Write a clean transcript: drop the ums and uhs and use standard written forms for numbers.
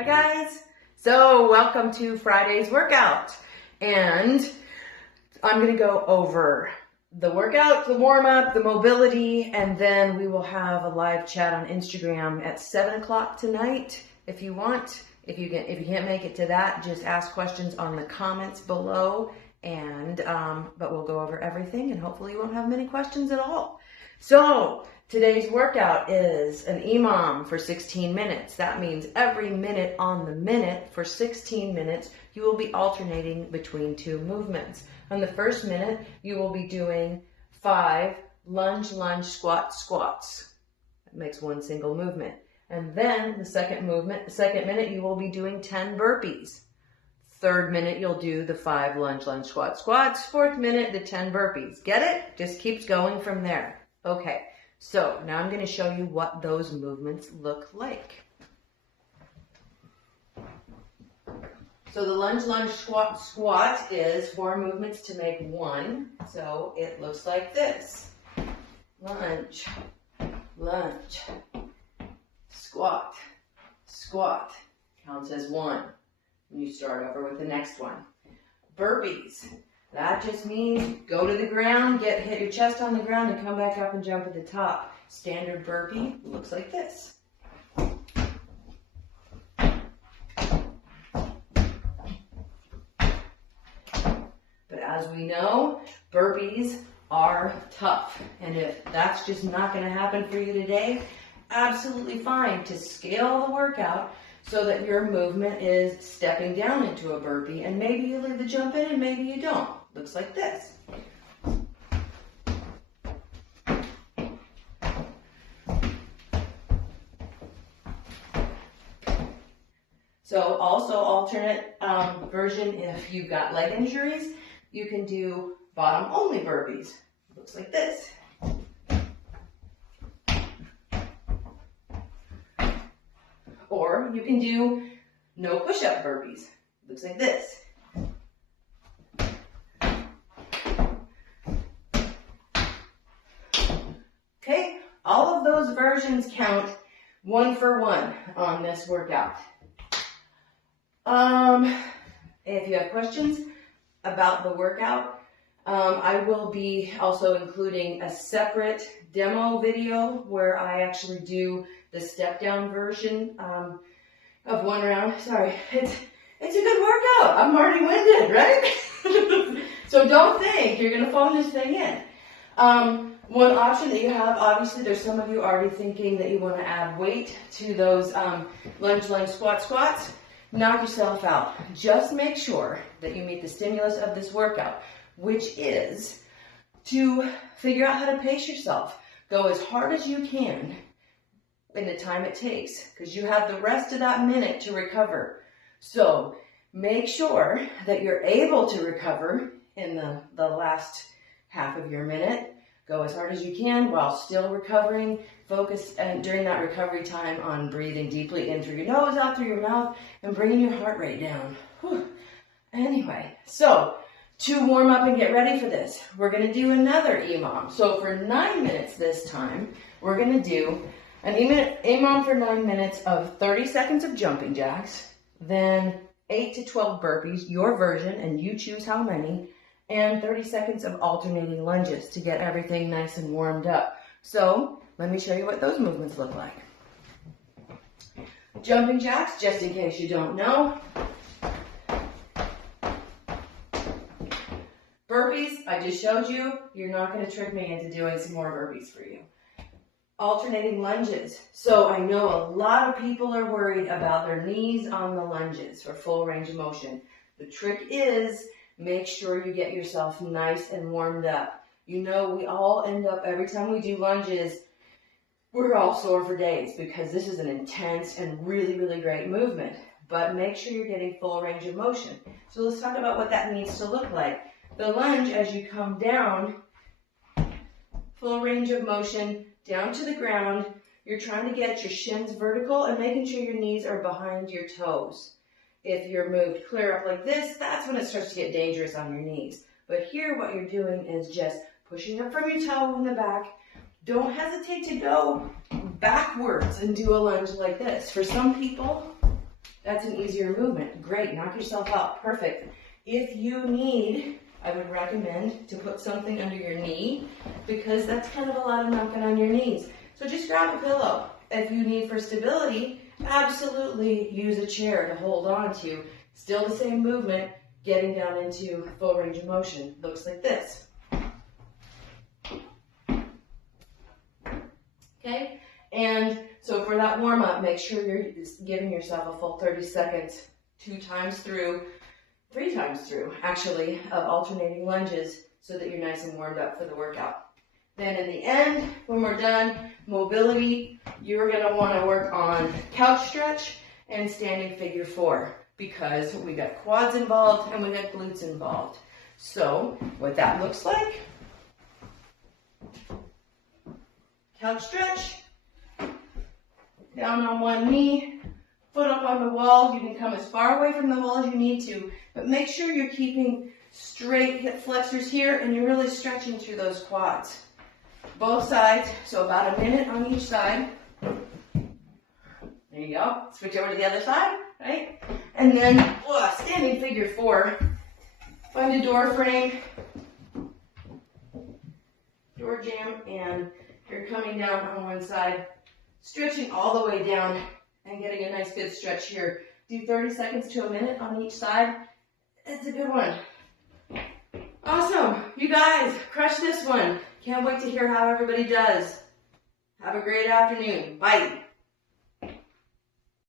Hi guys! So welcome to Friday's workout, and I'm going to go over the workout, the warm-up, the mobility, and then we will have a live chat on Instagram at 7 o'clock tonight if you want. If you can't make it to that, just ask questions on the comments below, and but we'll go over everything, and hopefully you won't have many questions at all. So today's workout is an EMOM for 16 minutes. That means every minute on the minute for 16 minutes, you will be alternating between two movements. On the first minute, you will be doing 5 lunge, squats. That makes one single movement. And then the second minute, you will be doing 10 burpees. Third minute, you'll do the 5 lunge, squats. Fourth minute, the 10 burpees. Get it? Just keeps going from there. Okay, so now I'm going to show you what those movements look like. So the lunge, squat is 4 movements to make one. So it looks like this. Lunge, squat. Counts as 1. And you start over with the next one. Burpees. That just means go to the ground, hit your chest on the ground, and come back up and jump at the top. Standard burpee looks like this. But as we know, burpees are tough. And if that's just not going to happen for you today, absolutely fine to scale the workout so that your movement is stepping down into a burpee, and maybe you leave the jump in and maybe you don't. Looks like this. So also alternate version, if you've got leg injuries, you can do bottom only burpees. Looks like this. Or you can do no push-up burpees. Looks like this. Okay, all of those versions count 1 for 1 on this workout. If you have questions about the workout, I will be also including a separate demo video where I actually do the step down version of one round. Sorry, it's a good workout. I'm already winded, right? So don't think you're gonna phone this thing in. One option that you have, obviously there's some of you already thinking that you want to add weight to those lunge, squats. Knock yourself out. Just make sure that you meet the stimulus of this workout, which is to figure out how to pace yourself. Go as hard as you can in the time it takes, because you have the rest of that minute to recover. So make sure that you're able to recover in the last half of your minute. Go as hard as you can while still recovering. Focus during that recovery time on breathing deeply in through your nose, out through your mouth, and bringing your heart rate down. Whew. Anyway, so to warm up and get ready for this, we're going to do another EMOM. So for 9 minutes this time, we're going to do an EMOM for 9 minutes of 30 seconds of jumping jacks, then 8 to 12 burpees, your version, and you choose how many, and 30 seconds of alternating lunges to get everything nice and warmed up. So let me show you what those movements look like. Jumping jacks, just in case you don't know. Burpees, I just showed you. You're not going to trick me into doing some more burpees for you. Alternating lunges. So I know a lot of people are worried about their knees on the lunges for full range of motion. The trick is make sure you get yourself nice and warmed up. You know, we all end up, every time we do lunges, we're all sore for days because this is an intense and really, really great movement. But make sure you're getting full range of motion. So let's talk about what that needs to look like. The lunge, as you come down, full range of motion, down to the ground. You're trying to get your shins vertical and making sure your knees are behind your toes. If you're moved clear up like this, that's when it starts to get dangerous on your knees. But here what you're doing is just pushing up from your toe in the back. Don't hesitate to go backwards and do a lunge like this. For some people, That's an easier movement. Great, knock yourself out, perfect. If you need, I would recommend to put something under your knee because that's kind of a lot of knocking on your knees. So just grab a pillow. If you need for stability, absolutely use a chair to hold on to. Still the same movement, getting down into full range of motion. Looks like this. Okay, and so for that warm up, make sure you're giving yourself a full 30 seconds, 2 times through, 3 times through, actually, of alternating lunges so that you're nice and warmed up for the workout. Then in the end, when we're done, mobility, you're gonna wanna work on couch stretch and standing figure 4 because we got quads involved and we got glutes involved. So what that looks like, couch stretch, down on one knee, foot up on the wall. You can come as far away from the wall as you need to, but make sure you're keeping straight hip flexors here and you're really stretching through those quads. Both sides, so about a minute on each side. There you go. Switch over to the other side, right? And then standing figure 4. Find a door frame, door jamb, and you're coming down on one side, stretching all the way down and getting a nice good stretch here. Do 30 seconds to a minute on each side. It's a good one. Awesome. You guys, crush this one. Can't wait to hear how everybody does. Have a great afternoon. Bye.